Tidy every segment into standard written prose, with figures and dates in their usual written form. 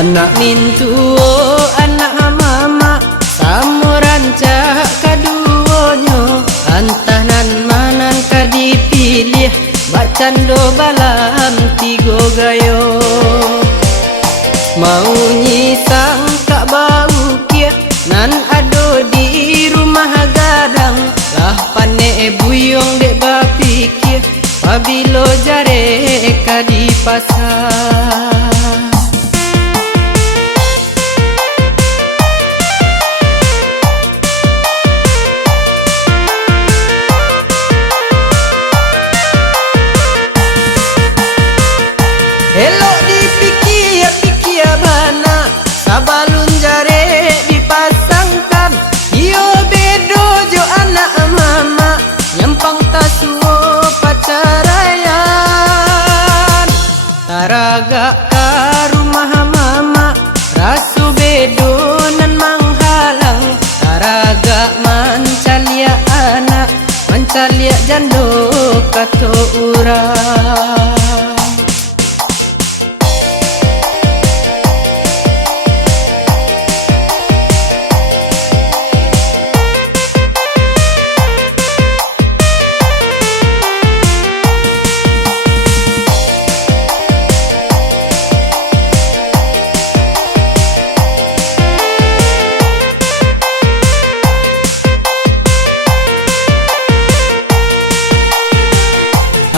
Anak mintuo anak mama samuranca kaduonyo antanan manan kadipilih bacando balam tigo gayo mau nyisang kak bau kia nan ado di rumah gadang lah pane buyong dek bapikir pabilo jare ka di pasar. Elok dipikir-pikir bana sabalun jare dipasangkan iyo bedo jo anak mama nyampang tasuo pacarayan taraga ka rumah mama rasu bedo nan manghalang taraga mancalia anak mancalia jando kato urang.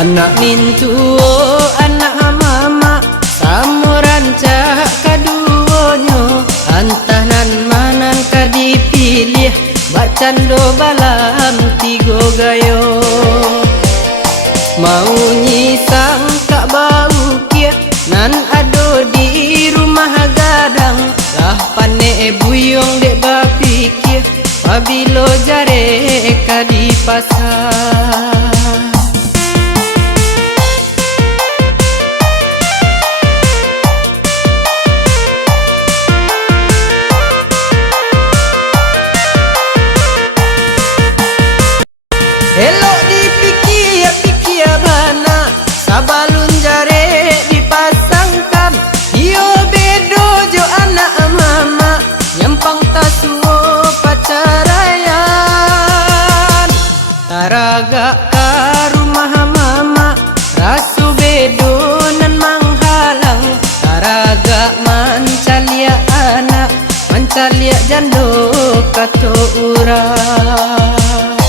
Anak mintuo anak mama samuranca kaduonyo antanan manan kadipilih bacando balam tigo gayo mau nyisang kak bau kia nan ado di rumah gadang lah pane buyong dek bapikir pabilo jare ka di pasar. Elok dipikir-pikir bana sabalun jare dipasangkan iyo bedo jo anak mama nyampang tasuo pacarayan taraga ka rumah mama rasu bedo nan manghalang taraga mancalia anak mancalia jando kato urang.